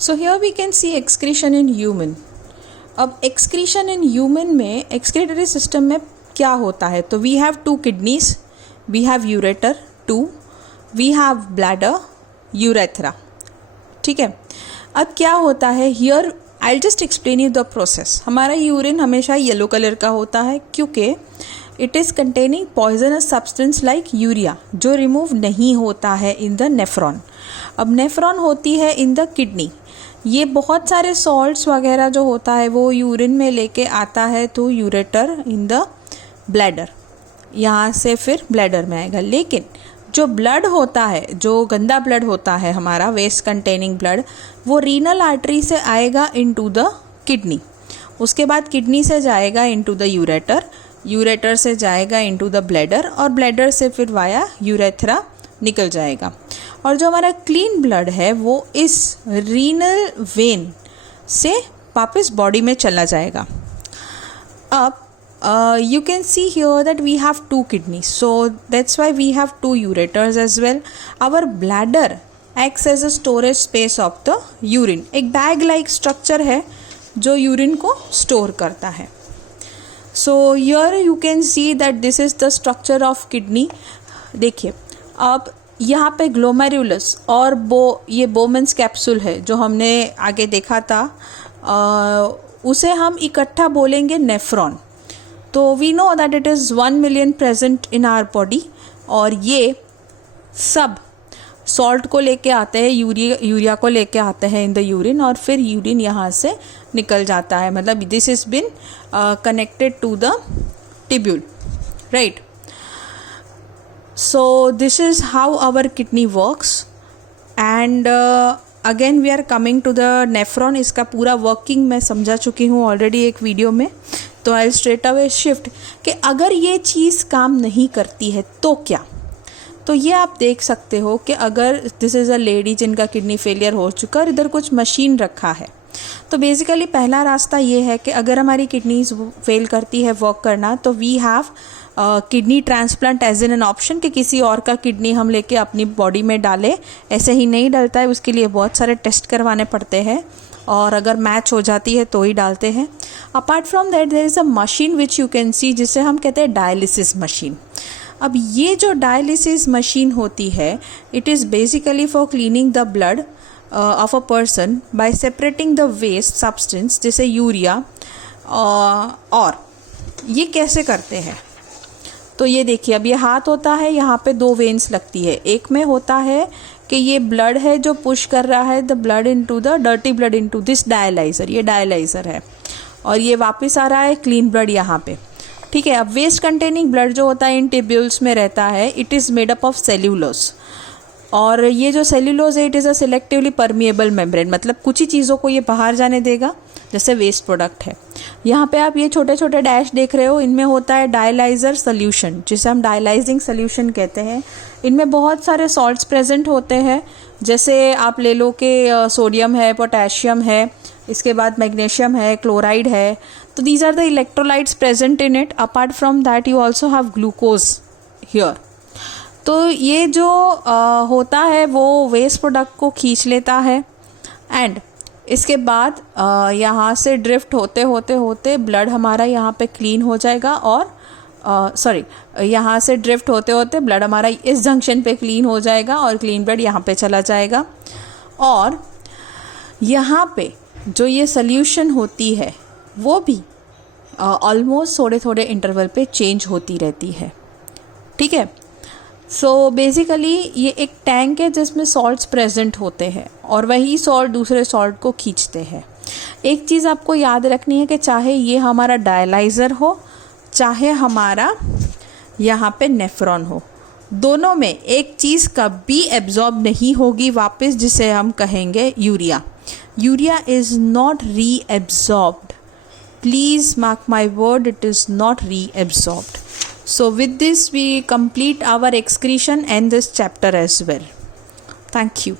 So here we can see excretion in human. अब excretion in human में excretory system में क्या होता है? तो we have 2 kidneys, we have ureter 2, we have bladder, urethra. ठीक है. अब क्या होता है? Here I'll just explain you the process. हमारा यूरिन हमेशा येलो कलर का होता है क्योंकि it is containing poisonous substance like urea जो रिमूव नहीं होता है इन द नेफ्रॉन. अब नेफ्रॉन होती है इन द किडनी. ये बहुत सारे सॉल्ट्स वगैरह जो होता है वो यूरिन में लेके आता है तो यूरेटर इन द ब्लैडर, यहाँ से फिर ब्लैडर में आएगा. लेकिन जो ब्लड होता है, जो गंदा ब्लड होता है हमारा वेस्ट कंटेनिंग ब्लड, वो रीनल आर्टरी से आएगा इनटू द किडनी. उसके बाद किडनी से जाएगा इनटू द यूरेटर, यूरेटर से जाएगा इनटू द ब्लैडर और ब्लैडर से फिर वाया यूरेथ्रा निकल जाएगा. और जो हमारा क्लीन ब्लड है वो इस रीनल वेन से वापस बॉडी में चला जाएगा. अब you can see here that we have 2 kidneys, so that's why we have 2 ureters as well. Our bladder acts as a storage space of the urine. एक bag like structure है जो urine को store करता है. So here you can see that this is the structure of kidney. देखिए अब यहाँ पे ग्लोमेरुलस और ये बोमेंस कैप्सूल है जो हमने आगे देखा था, उसे हम इकट्ठा बोलेंगे नेफ्रॉन. तो we know that it is 1 million present in our body और ये सब सॉल्ट को लेके आते हैं, यूरिया को लेके आते हैं इन द यूरिन और फिर यूरिन यहाँ से निकल जाता है. मतलब this is been connected to the tubule, right. So this is how our kidney works and again we are coming to the nephron. इसका पूरा वर्किंग मैं समझा चुकी हूँ ऑलरेडी एक वीडियो में. तो आई स्ट्रेट अवे शिफ्ट कि अगर ये चीज़ काम नहीं करती है तो क्या. तो ये आप देख सकते हो कि अगर दिस इज़ अ लेडी जिनका किडनी फेलियर हो चुका और इधर कुछ मशीन रखा है. तो बेसिकली पहला रास्ता ये है कि अगर हमारी किडनीज फेल करती है वर्क करना तो we have kidney transplant as an option कि किसी और का किडनी हम लेके अपनी बॉडी में डालें. ऐसे ही नहीं डलता है, उसके लिए बहुत सारे टेस्ट करवाने पड़ते हैं और अगर मैच हो जाती है तो ही डालते हैं. Apart from that there is a machine which you can see जिसे हम कहते हैं डायलिसिस मशीन. अब ये जो डायलिसिस मशीन होती है it is basically for cleaning the blood of a person by separating the waste substance जैसे यूरिया. और ये कैसे करते हैं तो ये देखिए, अब ये हाथ होता है, यहाँ पे 2 वेन्स लगती है. एक में होता है कि ये ब्लड है जो पुश कर रहा है the blood into the dirty blood into this dialyser. ये डायलाइज़र है और ये वापस आ रहा है क्लीन ब्लड यहाँ पे. ठीक है. अब वेस्ट कंटेनिंग ब्लड जो होता है इन टिब्यूल्स में रहता है, it is made up of cellulose. और ये जो सेल्यूलोज है it is a selectively permeable membrane, मतलब कुछ ही चीज़ों को ये बाहर जाने देगा जैसे वेस्ट प्रोडक्ट है. यहाँ पे आप ये छोटे छोटे डैश देख रहे हो, इनमें होता है डायलाइज़र सोल्यूशन जिसे हम डायलाइजिंग सोल्यूशन कहते हैं. इनमें बहुत सारे सॉल्ट्स प्रेजेंट होते हैं जैसे आप ले लो कि सोडियम है, पोटेशियम है, इसके बाद मैग्नीशियम है, क्लोराइड है. तो these are the electrolytes present in it. Apart from that you also have glucose here. तो ये जो होता है वो वेस्ट प्रोडक्ट को खींच लेता है एंड इसके बाद यहाँ से ड्रिफ्ट होते होते होते ब्लड हमारा यहाँ पे क्लीन हो जाएगा और यहाँ से ड्रिफ्ट होते होते ब्लड हमारा इस जंक्शन पे क्लीन हो जाएगा और क्लीन ब्लड यहाँ पे चला जाएगा. और यहाँ पे जो ये सोल्यूशन होती है वो भी ऑलमोस्ट थोड़े थोड़े इंटरवल पे चेंज होती रहती है. ठीक है. सो बेसिकली ये एक टैंक है जिसमें सॉल्ट्स प्रेजेंट होते हैं और वही सॉल्ट दूसरे सॉल्ट को खींचते हैं. एक चीज़ आपको याद रखनी है कि चाहे ये हमारा डायलाइज़र हो चाहे हमारा यहाँ पे नेफ्रॉन हो, दोनों में एक चीज़ कभी एब्जॉर्ब नहीं होगी वापस जिसे हम कहेंगे urea. Urea is not reabsorbed. Please mark my word, it is not reabsorbed. So with this we complete our excretion and this chapter as well. Thank you.